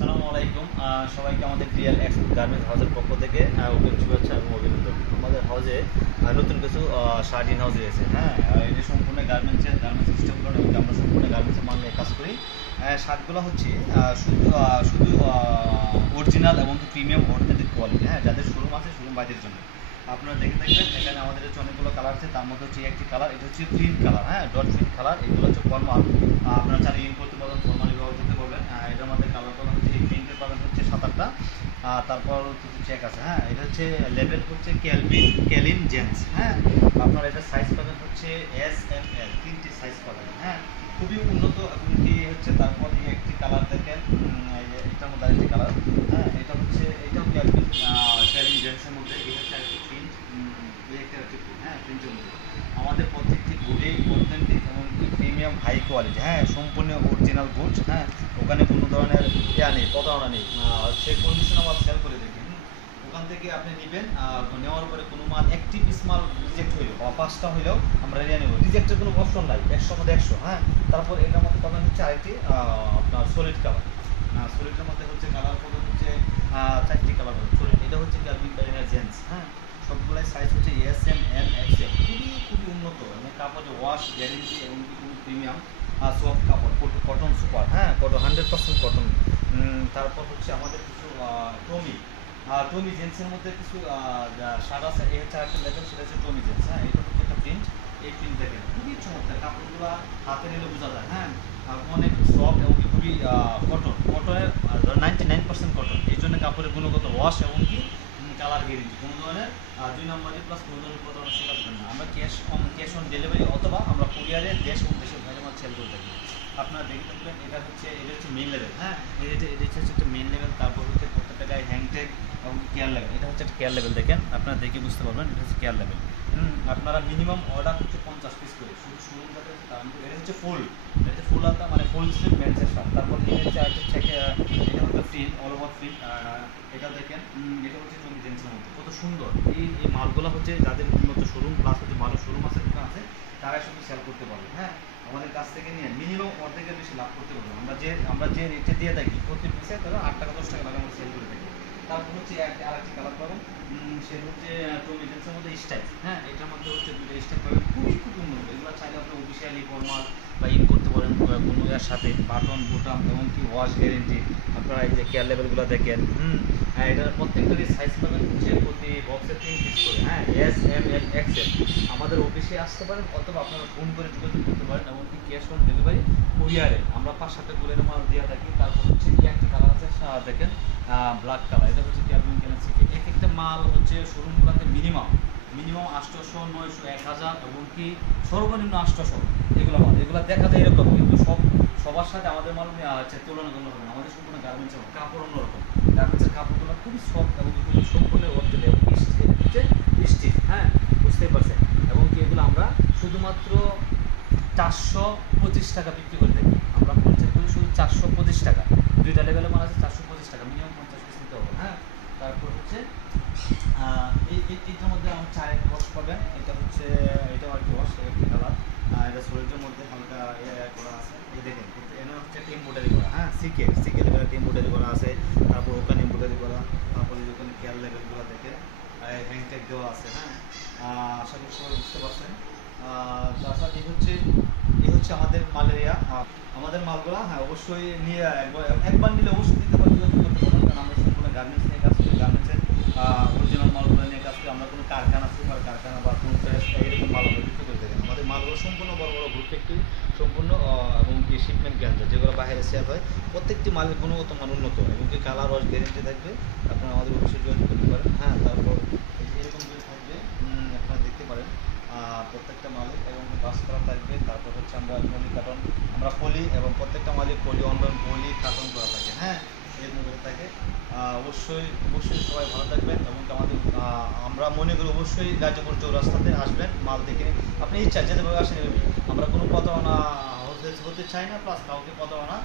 আসসালামু আলাইকুম। সবাইকে আমাদের রিয়েল এক্সপোর্ট গার্মেন্টস হাউসের পক্ষ থেকে অগ্রিম শুভেচ্ছা এবং অভিনন্দন। আমাদের হাউসে নতুন কিছু শার্ট ইন হাউস রয়েছে। হ্যাঁ, এই যে সম্পূর্ণ গার্মেন্টস সিস্টেমগুলো আমরা সম্পূর্ণ গার্মেন্টসের মাল নিয়ে কাজ করি। শার্টগুলো হচ্ছে শুধু অরিজিনাল এবং প্রিমিয়াম অর্থনৈতিক কোয়ালিটি। হ্যাঁ, যাদের শোরুম আছে শোরুম বাইরের জন্য আপনারা দেখে থাকবেন। এখানে আমাদের হচ্ছে অনেকগুলো কালার আছে, তার মধ্যে হচ্ছে একটি কালার, এটা হচ্ছে প্রিন্ট কালার। হ্যাঁ, ডট প্রিন্ট কালার। এগুলো হচ্ছে ফর্মাল, আপনারা চাইলে ইন করতে পারবেন, ফর্মালি ব্যবহার করতে পারবেন। এটার মধ্যে কালার পাবেন হচ্ছে এই প্রিন্টের পাবেন হচ্ছে 7-8টা। তারপর কিছু চেক আছে। হ্যাঁ, এটা হচ্ছে লেভেল হচ্ছে ক্যালিন জেন্স। হ্যাঁ, আপনার এটা সাইজ পাবেন হচ্ছে SML, তিনটি সাইজ পাবেন। হ্যাঁ, খুবই উন্নত এবং কি হচ্ছে। তারপর এই একটি কালার দেখেন, এই যে এটার মধ্যে আরেকটি কালার। হ্যাঁ, এটা হচ্ছে এটাও ক্যালিন জেন্সের মধ্যে। এই হচ্ছে আরেকটি প্রিন্ট, এই একটা আরেকটি প্রিন্ট। হ্যাঁ, প্রিন্টের মধ্যে আমাদের প্রত্যেকটি গুডই অথেন্টিক এবং প্রিমিয়াম হাই কোয়ালিটি। হ্যাঁ, সম্পূর্ণ অরিজিনাল গুডস। হ্যাঁ, ওখানে কোনো ধরনের নেই, প্রতারণা নেই। সে কন্ডিশন আবার সেল করে দেখি। ওখান থেকে আপনি নেবেন, নেওয়ার পরে কোনো মাল একটি পিস মাল রিজেক্ট হইলো বা 5টা হইলেও আমরা নিয়ে নেব, রিজেক্টের কোনো অপশন নাই, 100 মধ্যে 100। হ্যাঁ, তারপর এটার মধ্যে পাবেন হচ্ছে আরেকটি আপনার সলিড কালার। সলিডের মধ্যে হচ্ছে কালার পাবেন হচ্ছে 4টি কালার পাবেন সলিড। এটা হচ্ছে ক্যালভিন ক্লাইনের জেন্স। হ্যাঁ, সবগুলাই সাইজ হচ্ছে SML XL। খুবই উন্নত এবং কাপড়ের ওয়াশ গ্যারেন্টি এবং খুবই প্রিমিয়াম সফট কাপড়, কটন সুপার। হ্যাঁ, কটন 100% কটন। তারপর হচ্ছে আমাদের কিছু টমি জেন্সের মধ্যে কিছু শার্ট আছে। এই হচ্ছে আরেকটা লেভেল, সেটা হচ্ছে টমি জেন্স। হ্যাঁ, এটা হচ্ছে একটা প্রিন্ট। এই প্রিন্ট দেখেন খুবই চমৎকার, কাপড়গুলো হাতে নিলে বোঝা যায়। হ্যাঁ, অনেক সফট এবং খুবই কটনের 99% কটন। এই জন্য কাপড়ের গুণগত ওয়াশ এবং কি কালার গ্যারেন্টি, কোনো ধরনের 2 নম্বরই প্লাস কোনো ধরনের প্রতারণা শিকার করবেন না। আমরা ক্যাশ অন ডেলিভারি অথবা আমরা কুরিয়ারে দেশ এবং দেশের বাইরে মাল সেল করে থাকি। আপনারা দেখে থাকবেন। এটা হচ্ছে মেইন লেভেল। হ্যাঁ, এটা হচ্ছে একটা মেইন লেভেল। তারপর হচ্ছে প্রত্যেকটা গায়ে হ্যাংটেগ এবং কেয়ার লেভেল। এটা হচ্ছে একটা কেয়ার লেভেল। দেখেন, আপনারা দেখে বুঝতে পারবেন এটা হচ্ছে কেয়ার লেভেল। আপনারা মিনিমাম অর্ডার হচ্ছে 50 পিস করে, শুধু শোরুম যাতে হচ্ছে তার মধ্যে। এটা হচ্ছে ফুল আতা মানে ফুল স্লিভ প্যান্টের সাথে। তারপর এটা হচ্ছে আরেকটা চেক, এটা হচ্ছে প্রিন্ট, অল ওভার প্রিন্ট। এটা দেখেন, এটা হচ্ছে টমি জেন্সের মধ্যে কত সুন্দর। এই মালগুলো হচ্ছে যাদের উন্নত শোরুম প্লাস হচ্ছে ভালো শোরুম আছে, দোকান আছে, তারাই শুধু সেল করতে পারবে। হ্যাঁ, আমাদের কাছ থেকে নিয়ে মিনিমাম অর্ধেকের বেশি লাভ করতে পারবে। আমরা যে রেটে দিয়ে থাকি প্রতি পিসে তারা 8 টাকা 10 টাকা আমরা সেল করে থাকি। তারপর হচ্ছে আরেকটি কালার পাবেন, সেটা হচ্ছে টমি জেন্সের মধ্যে স্টাইল। হ্যাঁ, এটার মধ্যে হচ্ছে দুটো স্টাইল পাবেন, খুব উন্নত। এগুলো চাইলে আপনি অফিসিয়ালি ফর্মাল বা ইন করতে পারেন কোনো এর সাথে। বাটন বোতাম এবং কি ওয়াশ গ্যারেন্টি। আপনারা এই যে কেয়ার লেভেলগুলো দেখেন। এটার প্রত্যেকটারই সাইজ পাবেন হচ্ছে প্রতি বক্সে 3 পিস করে। হ্যাঁ, SML XL। আমাদের অফিসে আসতে পারেন অথবা আপনারা ফোন করে যোগাযোগ করতে পারেন। এমনকি ক্যাশ অন ডেলিভারি কুরিয়ারে আমরা 5-7টা কুরিয়ারের মাল দিয়ে থাকি। তারপর হচ্ছে কি একটি কালার আছে, দেখেন ব্ল্যাক কালার। এটা হচ্ছে ক্যালভিন ক্লাইন সিটি। এক একটা মাল হচ্ছে শোরুমগুলোতে মিনিমাম 800, 900, 1000 এবং কি সর্বনিম্ন 800 এগুলো দেখা যায় এরকম, কিন্তু সবার সাথে আমাদের মাল হচ্ছে তুলনা করলে হবে না। আমাদের সম্পূর্ণ গার্মেন্টসের কাপড় অন্যরকম। গার্মেন্টসের কাপড়গুলো খুবই সফট এবং খুবই সম্পূর্ণ অর্জনে এবং হচ্ছে স্টিফ। হ্যাঁ, বুঝতেই পারছেন। এবং কি এগুলো আমরা শুধুমাত্র 425 টাকা বিক্রি করে থাকি। আমরা পরিচয় করি শুধু 425 টাকা। দুইটা লেভেলে মাল আছে, 425 টাকা, মিনিমাম 50 পিস নিতে হবে। হ্যাঁ, তারপর হচ্ছে এইটার মধ্যে আমার চায়ের ওয়াশ পাবেন। এটা হচ্ছে এটাও আর কি ওয়াশ, একটি কালার। এটা শরীরের মধ্যে হালকা করা আছে। এই দেখেন, এখানে হচ্ছে একটা এমব্রয়ডারি করা। হ্যাঁ, সিকে লেভেল একটা এমব্রয়ডারি করা আছে। তারপর ওখানে এমব্রয়ডারি করা। তারপরে ওখানে কেয়ার লেভেলগুলো দেখেন, হ্যাংটেগ দেওয়া আছে। হ্যাঁ, আশা করি সবাই বুঝতে পারছেন। তাছাড়া এই হচ্ছে আমাদের মালেরিয়া, আমাদের মালগুলা। হ্যাঁ, অবশ্যই নিয়ে একবার নিলে অবশ্যই দিতে পারবেন, করতে পারবেন। কারণ আমরা সম্পূর্ণ গার্মেন্টস নিয়ে কাজ করি। গার্মেন্টসের অরিজিনাল মালগুলো নিয়ে কাজ করি। আমরা কোনো কারখানা, সুপার কারখানা বা কোনো এরকম মাল আমরা বিক্রি করে থাকি। আমাদের মালগুলো সম্পূর্ণ বড় বড় গ্রুপ ফ্যাক্টরি, সম্পূর্ণ এবং কি শিপমেন্ট কেন্দ্র, যেগুলো বাইরে সেল হয়। প্রত্যেকটি মালের গুণগত মান উন্নত এবং কি কালার ওয়াশ গ্যারেন্টি থাকবে। আপনারা আমাদের অবশ্যই যোগাযোগ করতে পারেন। হ্যাঁ, তারপর এরকম করে থাকবে, আপনারা দেখতে পারেন প্রত্যেকটা মালিক এবং বাস করা থাকবে। তারপর হচ্ছে আমরা পলি এবং প্রত্যেকটা মালিক পলি কার্টন করা থাকে। হ্যাঁ, এরকম করে থাকে। অবশ্যই সবাই ভালো থাকবেন এবং আমাদের আমরা মনে করি অবশ্যই গাজীপুর চৌরাস্তাতে আসবেন, মাল দেখে আপনি ইচ্ছা যেভাবে আসেন এভাবে। আমরা কোনো প্রতারণা হতে চাই না, প্লাস কাউকে প্রতারণা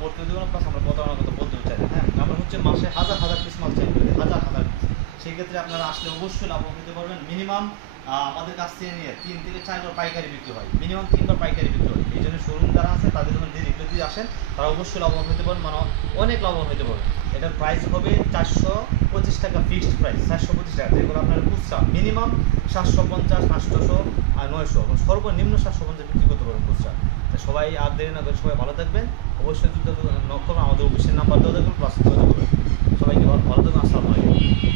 পড়তে দেবো না, প্লাস আমরা প্রতারণার কথা বলতেও চাই না। হ্যাঁ, আমরা হচ্ছে মাসে হাজার পিস মাল সেল করি, হাজার পিস। সেই ক্ষেত্রে আপনারা আসলে অবশ্যই লাভ হতে পারবেন। মিনিমাম আমাদের কাছ থেকে নিয়ে 3 থেকে 4 বার পাইকারি বিক্রি হয়, মিনিমাম 3 বার পাইকারি বিক্রি হয়। এই জন্য শোরুম যারা আছে তাদের জন্য ডিরেক্টলি যদি আসেন তারা অবশ্যই লাভবান হতে পারেন, মানে অনেক লাভবান হতে পারেন। এটার প্রাইস হবে 425 টাকা, ফিক্সড প্রাইস 425 টাকা, যেগুলো আপনার খুচরা মিনিমাম 750, 800 আর 900, সর্বনিম্ন 750 বিক্রি করতে পারবেন খুচরা। তো সবাই আর দেরি না করে সবাই ভালো থাকবেন, অবশ্যই যদি নক করবেন, আমাদের অফিসের নাম্বার দেওয়া থাকবেন, প্লাস যোগাযোগ করবেন। সবাইকে ভালো থাকবেন, আসসালামু আলাইকুম।